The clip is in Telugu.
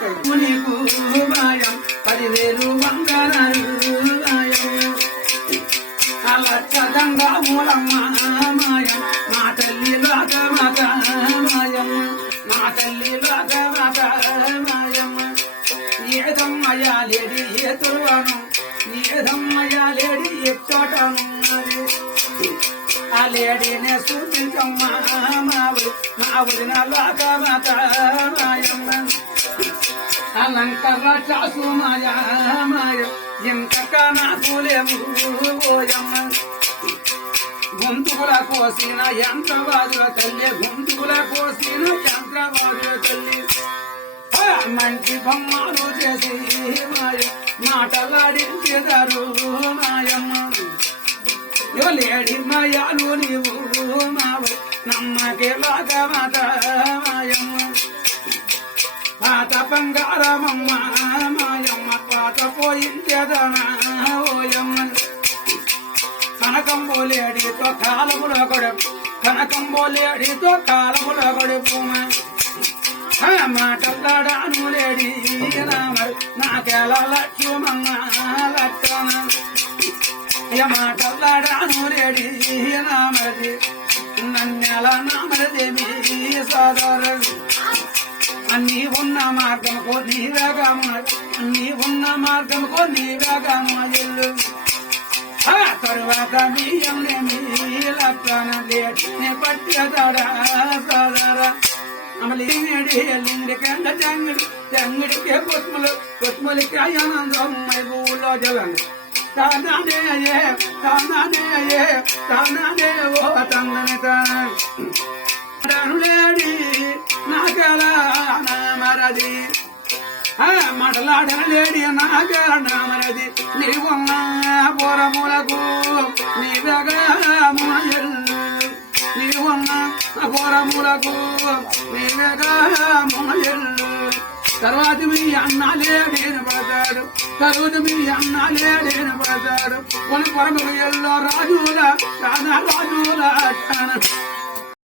నీకు మాయం 10,000 వందనాలు లక్షదంగా మూలమ్మ మాయం మా తల్లి లోకమాత మాయం మా తల్లి లోకమాత మాయమ్మ ఏదమ్మయాలేడి ఏ తురువను ఏదమ్మయాలేడి ఎచ్చోటను ఆ లేడీనే చూపించమ్మా మావుడి నా లోకమాత మాయమ్మ అలంకర చాసు మాయా మాయ ఇంక నాకులేము ఓయమ్మ గొంతుకుల కోసిన యంత్రవాదుల తల్లి గొంతుకుల కోసిన యంత్రవాదుల తల్లి మంచి బొమ్మలు చేసి మాయ మాటలాడించేదారు మాయమ్మ లేడి మాయాలు నీవు మావు నమ్మకే లోకమాత మాయమ్మ పాత బంగారమమ్మ మాయమ్మ పాత పోయించేదనా ఓయమ్మ కనకంబోలేడితో కాలములో గొడవ కనకంబోలేడితో కాలములో గొడవ మాటలాడాను లేడి రామరు నాకెలా లక్ష్మమ్మ లక్షణ మాటలాడాను లేడి రామది నన్నెలా నామదేమి సోదరు అన్నీ ఉన్న మార్గముకో నీవేగమ్మ అన్నీ ఉన్న మార్గముకో నీవేగమ్మ తరువాత బియ్యంలేమి లక్షణ లేటిని పట్టేదాడా సోదర అమలింగడికెండ జంగిడికే కొత్మలికి ఆనందం మైబూలో జలండి తానే ఓ తంగనలేడి నాకెలా మరది మాటలాడలేడి నాకెలా మరది నీవున్న పూరములకు నీవేగా నీవున్న పూరములకు నీవేగా తర్వాత మీ అన్నాలేడేన పడతాడు తర్వాత మీ అన్నాలేడేన పడతాడు కొన పొరము ఎల్లో రాజుల రాజుల